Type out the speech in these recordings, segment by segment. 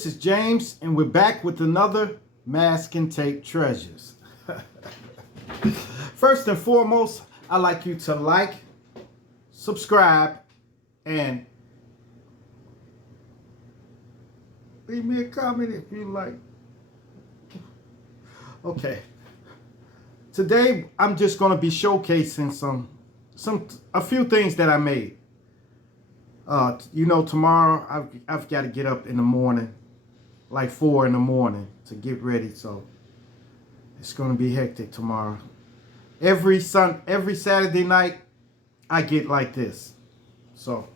this is James, and we're back with another Masking Tape Treasures. First and foremost, I'd like you to like, subscribe, and leave me a comment if you like. Okay. Today, I'm just going to be showcasing a few things that I made. Tomorrow I've got to get up in the morning, like 4 in the morning, to get ready. So it's going to be hectic tomorrow. Every Saturday night I get like this. So,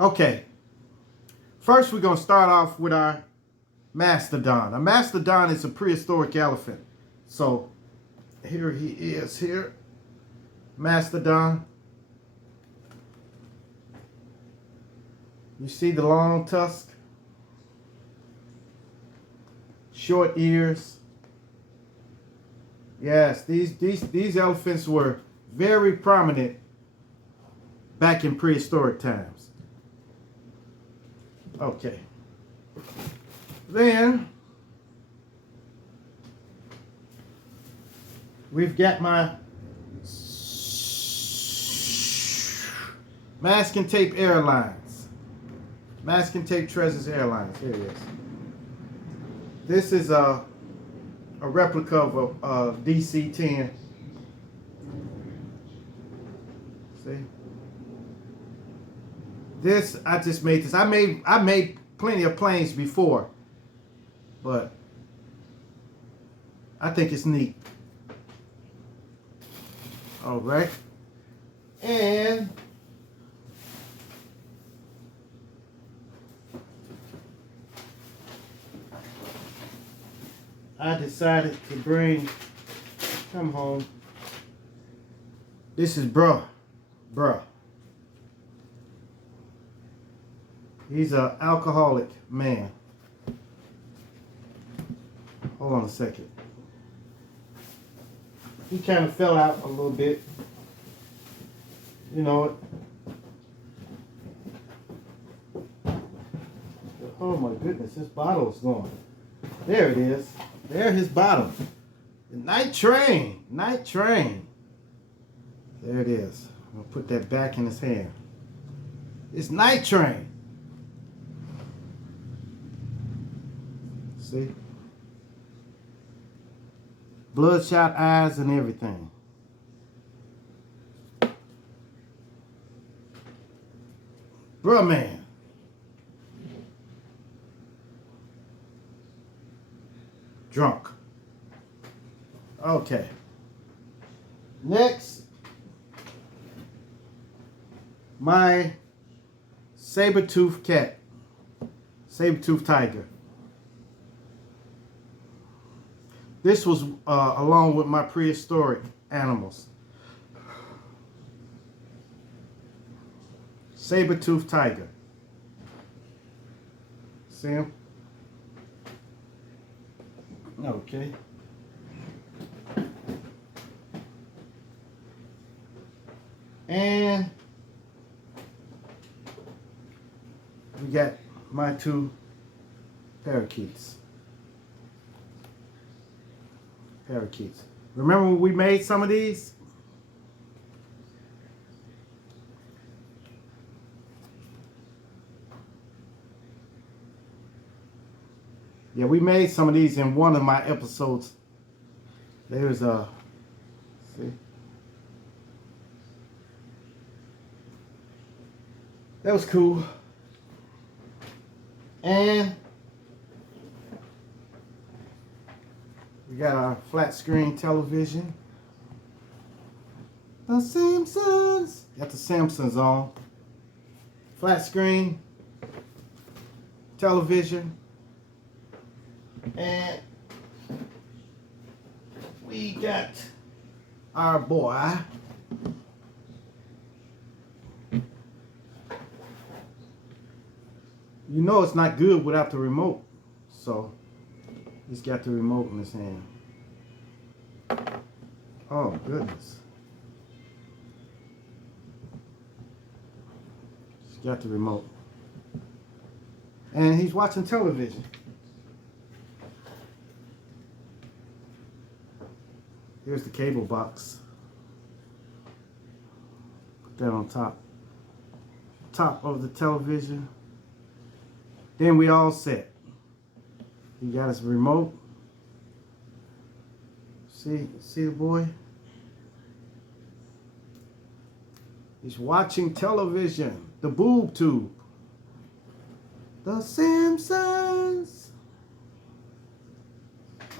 okay. First, we're going to start off with our mastodon. A mastodon is a prehistoric elephant. So here he is here. Mastodon. You see the long tusk, short ears. Yes, these elephants were very prominent back in prehistoric times. Okay. Then we've got my Masking Tape Airlines. Masking Tape Treasures Airlines. Here it is. This is a replica of a DC-10. See? This, I just made this. I made plenty of planes before, but I think it's neat. All right. And I decided to come home. This is bruh. He's an alcoholic man. Hold on a second. He kind of fell out a little bit. You know it. Oh my goodness, this bottle is gone. There it is. There his bottle. The night train. There it is. I'm gonna put that back in his hand. It's night train. See? Bloodshot eyes and everything. Bruh man. Drunk. Okay. Next, my saber-toothed cat. Saber-toothed tiger. This was along with my prehistoric animals. Saber-toothed tiger. See him? Okay. And we got my 2 parakeets. Remember when we made some of these? Yeah, we made some of these in one of my episodes. There's see? That was cool. And we got our flat screen television. The Simpsons. Got the Simpsons on. Flat screen television. And we got our boy. You know it's not good without the remote. So he's got the remote in his hand. Oh goodness. He's got the remote. and he's watching television. Here's the cable box. Put that on top of the television. Then we all set. He got his remote. See the boy? He's watching television. The boob tube. The Simpsons.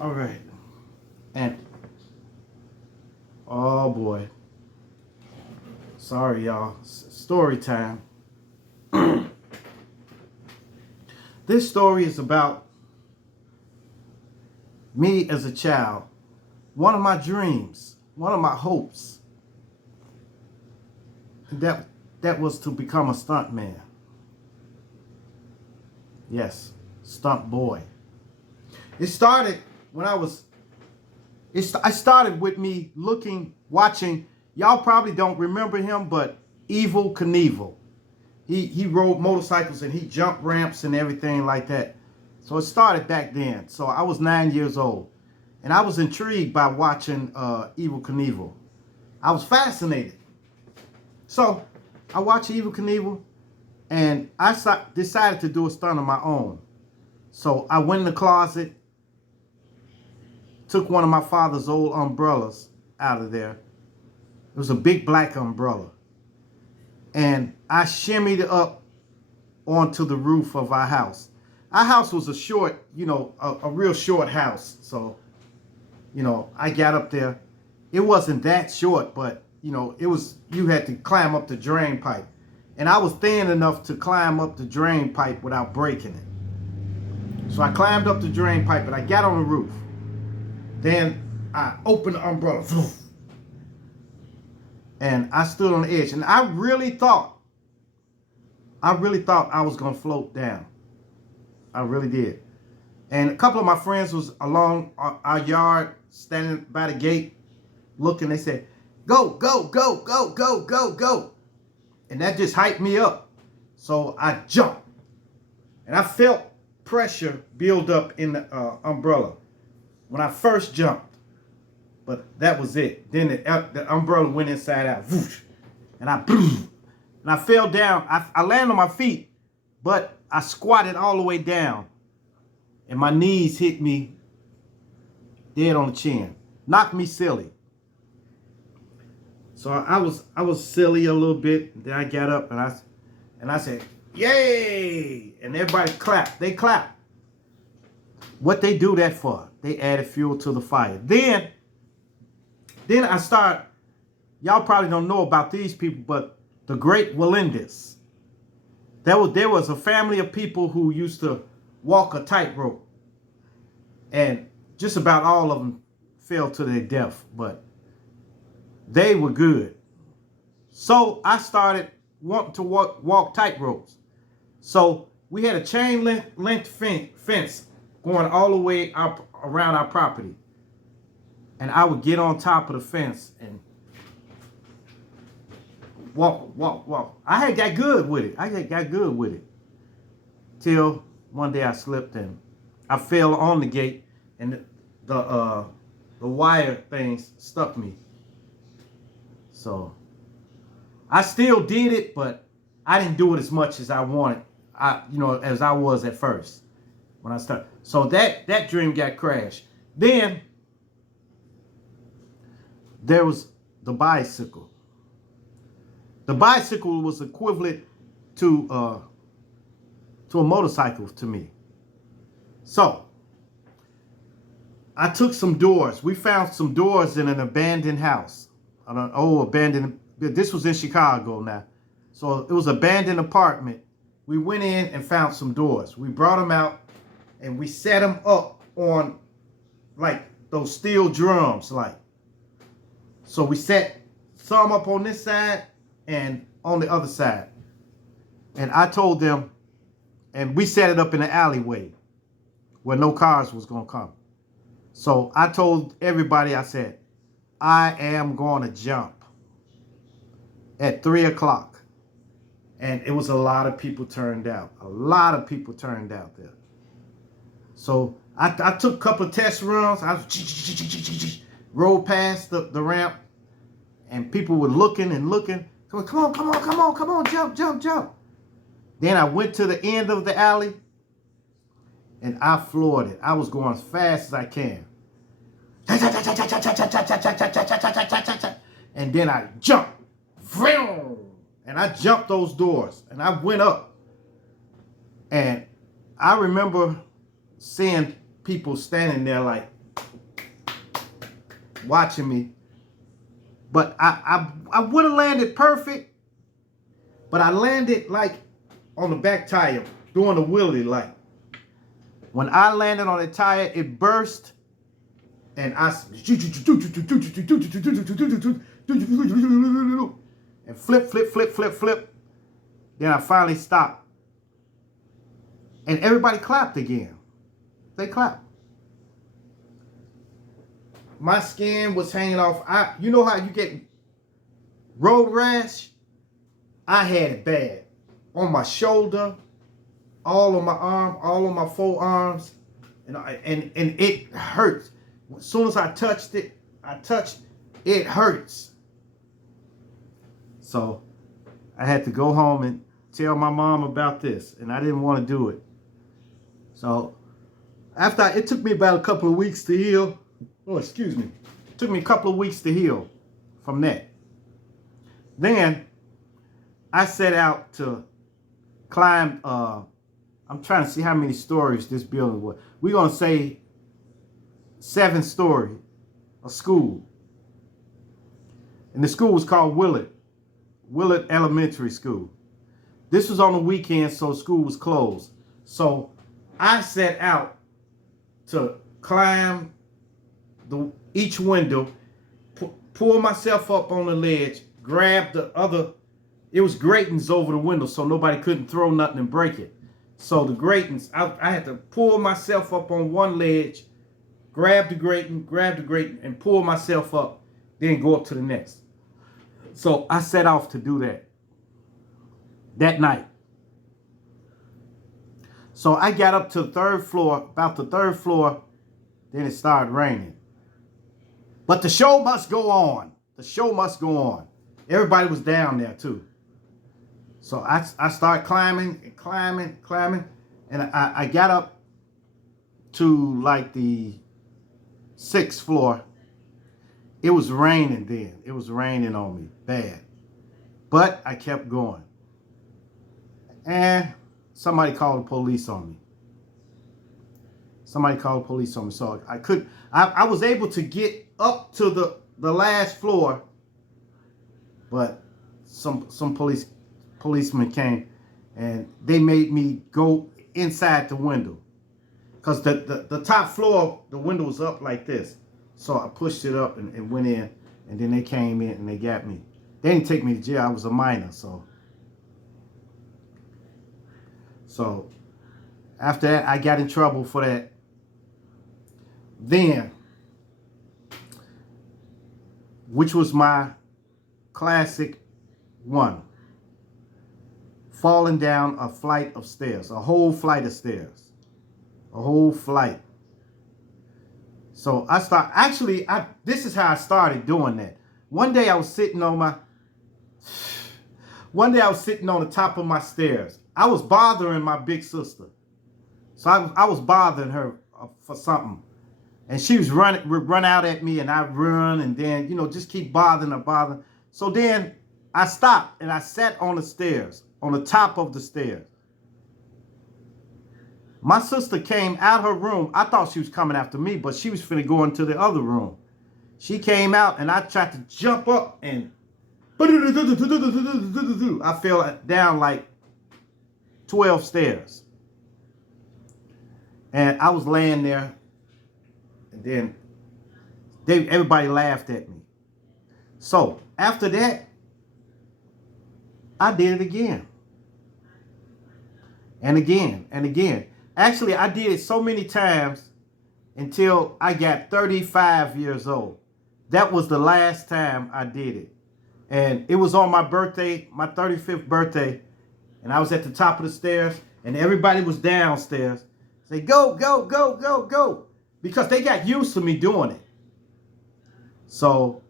All right. And oh boy. Sorry, y'all. Story time. This story is about me as a child. One of my dreams, one of my hopes, that was to become a stunt man. Yes, stunt boy. It started when I started with me watching. Y'all probably don't remember him, but Evel Knievel. He rode motorcycles and he jumped ramps and everything like that. So it started back then. So I was 9 years old. And I was intrigued by watching Evel Knievel. I was fascinated. So I watched Evel Knievel and I decided to do a stunt on my own. So I went in the closet, took one of my father's old umbrellas out of there. It was a big black umbrella. And I shimmied up onto the roof of our house. Our house was a short, a real short house. So, I got up there. It wasn't that short, but, you had to climb up the drain pipe. And I was thin enough to climb up the drain pipe without breaking it. So I climbed up the drain pipe and I got on the roof. Then I opened the umbrella. And I stood on the edge. And I really thought I was going to float down. I really did. And a couple of my friends was along our yard, standing by the gate, looking. They said, go, go, go, go, go, go, go. And that just hyped me up. So I jumped. And I felt pressure build up in the umbrella when I first jumped. But that was it. Then the umbrella went inside out. And I fell down. I landed on my feet, but I squatted all the way down. And my knees hit me dead on the chin. Knocked me silly. So I was silly a little bit. Then I got up and I said, yay! And everybody clapped. They clapped. What they do that for? They added fuel to the fire. Then I started, y'all probably don't know about these people, but the Great Wallendas. There was a family of people who used to walk a tightrope. And just about all of them fell to their death, but they were good. So I started wanting to walk tightropes. So we had a chain length fence going all the way up around our property. And I would get on top of the fence and walk. I had got good with it. Till one day I slipped and I fell on the gate and the wire things stuck me. So I still did it, but I didn't do it as much as I wanted. As I was at first when I started. So that dream got crashed. Then there was the bicycle. The bicycle was equivalent to a motorcycle to me. So I took some doors. We found some doors in an abandoned house. This was in Chicago now. So it was an abandoned apartment. We went in and found some doors. We brought them out and we set them up on like those steel drums, like. So we set some up on this side and on the other side. And I told them, and we set it up in the alleyway where no cars was going to come. So I told everybody, I said, I am going to jump at 3 o'clock. And it was a lot of people turned out. A lot of people turned out there. So I took a couple of test runs. I was rolled past the ramp, and people were looking and looking. Come on, jump. Then I went to the end of the alley, and I floored it. I was going as fast as I can. And then I jumped. And I jumped those doors, and I went up. And I remember seeing people standing there like watching me. But I would have landed perfect, but I landed like on the back tire doing a wheelie. Like when I landed on the tire, it burst, and I and flip. Then I finally stopped, and everybody clapped again. They clapped. My skin was hanging off. You know how you get road rash? I had it bad. On my shoulder, all on my arm, all on my forearms, and it hurts. As soon as I touched it, it hurts. So I had to go home and tell my mom about this, and I didn't want to do it. So it took me about a couple of weeks to heal. Oh, excuse me. It took me a couple of weeks to heal from that. Then I set out to climb. I'm trying to see how many stories this building was. We're going to say 7-story, a school. And the school was called Willard Elementary School. This was on the weekend, so school was closed. So I set out to climb each window, pull myself up on the ledge, grab the other. It was gratings over the window, so nobody couldn't throw nothing and break it. So the gratings, I had to pull myself up on one ledge, grab the grating, and pull myself up, then go up to the next. So I set off to do that night. So I got up to the third floor, about the third floor, then it started raining. But the show must go on. The show must go on. Everybody was down there too. So I started climbing, and I got up to like the 6th floor. It was raining then. It was raining on me bad. But I kept going. And somebody called the police on me. So I was able to get up to the last floor, but some policemen came and they made me go inside the window. Because the top floor, the window was up like this. So I pushed it up and went in, and then they came in and they got me. They didn't take me to jail. I was a minor, so after that, I got in trouble for that. Then, which was my classic one, falling down a flight of stairs, a whole flight of stairs, a whole flight. So this is how I started doing that. One day I was sitting on the top of my stairs. I was bothering my big sister. So I was bothering her for something. And she was run out at me, and I run, and then, just keep bothering her. So then I stopped and I sat on the stairs, on the top of the stairs. My sister came out her room. I thought she was coming after me, but she was finna go into the other room. She came out, and I tried to jump up, and I fell down like 12 stairs. And I was laying there, and then everybody laughed at me. So after that, I did it again. And again, and again. Actually, I did it so many times until I got 35 years old. That was the last time I did it. And it was on my birthday, my 35th birthday, and I was at the top of the stairs, and everybody was downstairs. Say, go, go, go, go, go. Because they got used to me doing it. So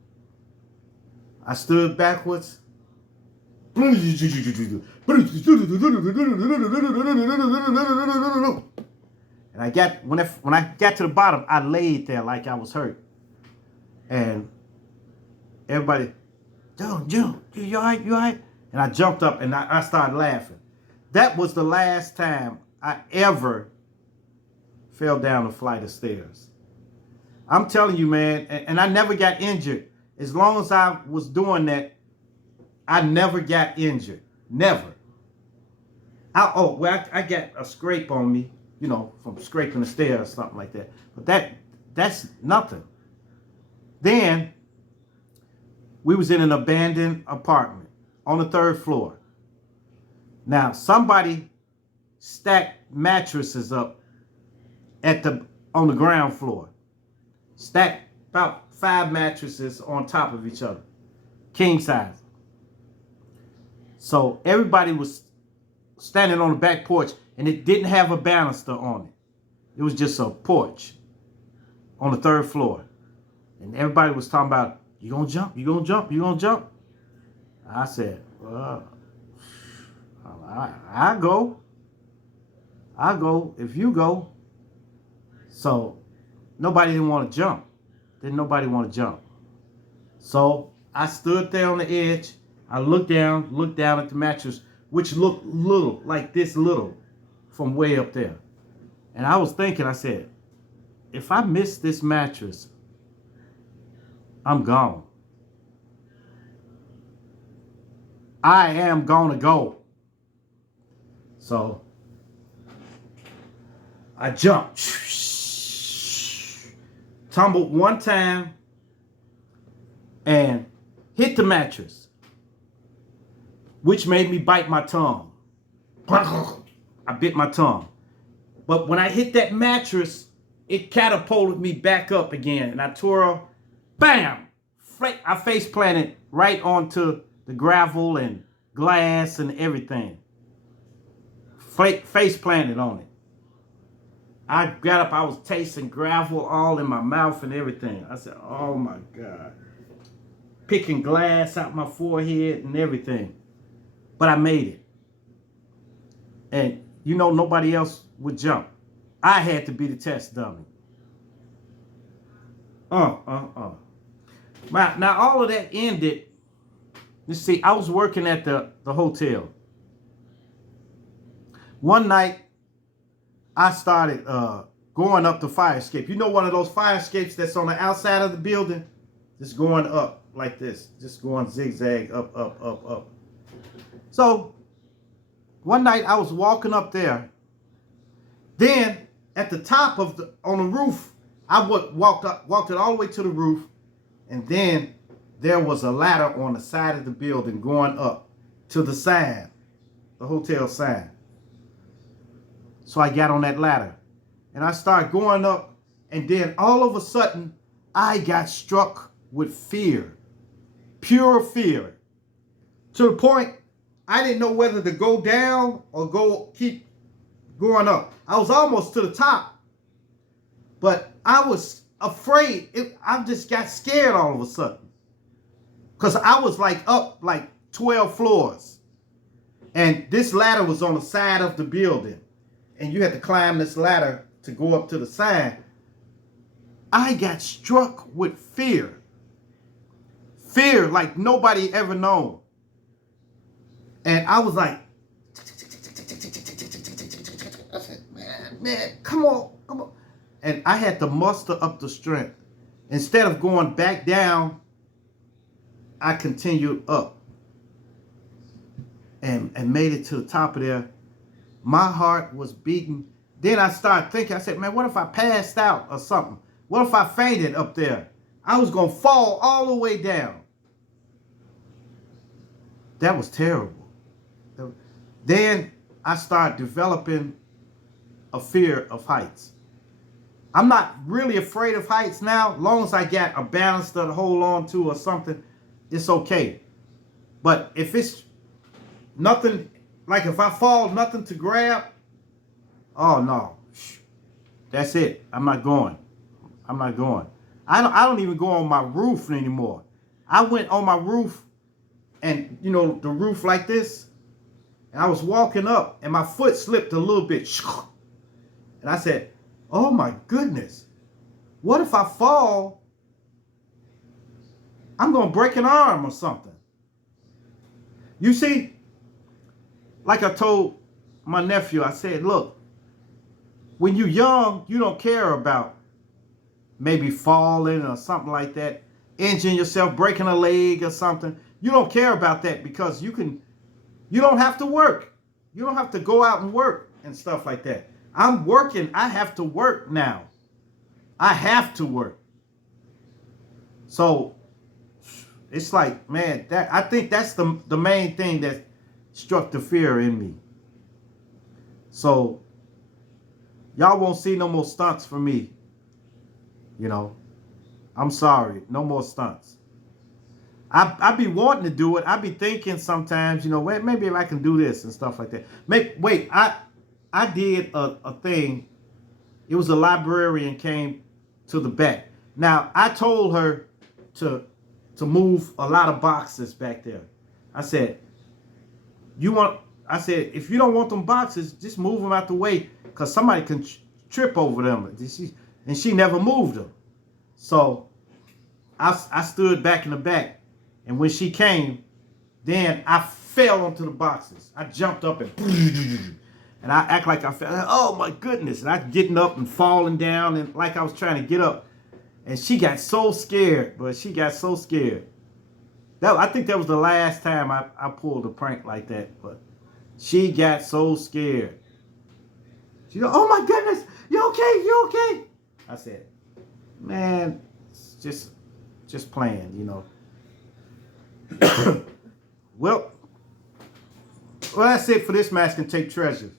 I stood backwards. And I got when I got to the bottom, I laid there like I was hurt. And everybody, Joon, you all right? You all right? And I jumped up and I started laughing. That was the last time I ever fell down a flight of stairs. I'm telling you, man, and I never got injured. As long as I was doing that, I never got injured. Never. I got a scrape on me, you know, from scraping the stairs or something like that. But that's nothing. Then we was in an abandoned apartment on the 3rd floor. Now, somebody stacked mattresses up on the ground floor. Stacked about 5 mattresses on top of each other. King size. So everybody was standing on the back porch, and it didn't have a banister on it. It was just a porch on the 3rd floor. And everybody was talking about, you gonna jump, you gonna jump, you gonna jump. I said, I go if you go. So nobody didn't want to jump. Didn't nobody want to jump. So I stood there on the edge. I looked down at the mattress, which looked little, like this little, from way up there. And I was thinking, I said, if I miss this mattress, I'm gone. I am gonna go. So I jumped. Tumbled one time and hit the mattress, which made me bite my tongue. I bit my tongue. But when I hit that mattress, it catapulted me back up again. And I twirled, bam! I face planted right onto the gravel and glass and everything. Face planted on it. I got up, I was tasting gravel all in my mouth and everything. I said, oh my God. Picking glass out my forehead and everything. But I made it. And you know, nobody else would jump. I had to be the test dummy. Now all of that ended. Let's see, I was working at the hotel. One night, I started going up the fire escape. You know, one of those fire escapes that's on the outside of the building? Just going up like this. Just going zigzag up, up, up, up. So, one night I was walking up there. Then, at the top of on the roof, I walked it all the way to the roof. And then, there was a ladder on the side of the building going up to the side, the hotel side. So I got on that ladder and I started going up, and then all of a sudden I got struck with fear, pure fear, to the point I didn't know whether to go down or keep going up. I was almost to the top, but I was afraid. I just got scared all of a sudden because I was up 12 floors, and this ladder was on the side of the building. And you had to climb this ladder to go up to the side. I got struck with fear. Fear like nobody ever known. And I was like, I said, man, come on. And I had to muster up the strength. Instead of going back down, I continued up and made it to the top of there. My heart was beating. Then I started thinking, I said, man, what if I passed out or something? What if I fainted up there? I was going to fall all the way down. That was terrible. Then I started developing a fear of heights. I'm not really afraid of heights now. As long as I got a banister to hold on to or something, it's okay. But if it's nothing like if I fall, nothing to grab. Oh no, that's it. I'm not going. I'm not going. I don't even go on my roof anymore. I went on my roof, and you know the roof like this, and I was walking up, and my foot slipped a little bit, and I said, "Oh my goodness, what if I fall? I'm gonna break an arm or something." You see, like I told my nephew, I said, "Look, when you're young, you don't care about maybe falling or something like that, injuring yourself, breaking a leg or something. You don't care about that because you don't have to work. You don't have to go out and work and stuff like that. I'm working. I have to work now. I have to work. So it's like, man, that I think that's the main thing that struck the fear in me. So y'all won't see no more stunts for me. You know, I'm sorry. No more stunts. I be wanting to do it. I be thinking sometimes, you know, wait, maybe if I can do this and stuff like that. Wait, I did a thing. It was a librarian came to the back. Now, I told her to move a lot of boxes back there. I said, I said, if you don't want them boxes, just move them out the way because somebody can trip over them. And she never moved them. So I stood back in the back. And when she came, then I fell onto the boxes. I jumped up and I act like I fell. Oh my goodness. And I getting up and falling down and like I was trying to get up. And she got so scared, but she got so scared. I think that was the last time I pulled a prank like that. But she got so scared. She go, oh my goodness, you okay? You okay? I said, man, it's just playing, you know. Well, that's it for this Masking Tape Treasures.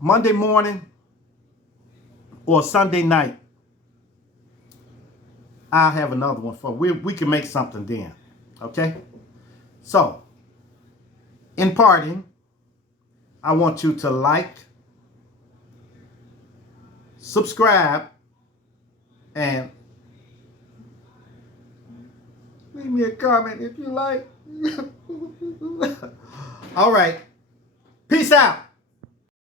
Monday morning or Sunday night, I'll have another one for we can make something then. Okay? So, in parting, I want you to like, subscribe, and leave me a comment if you like. All right. Peace out.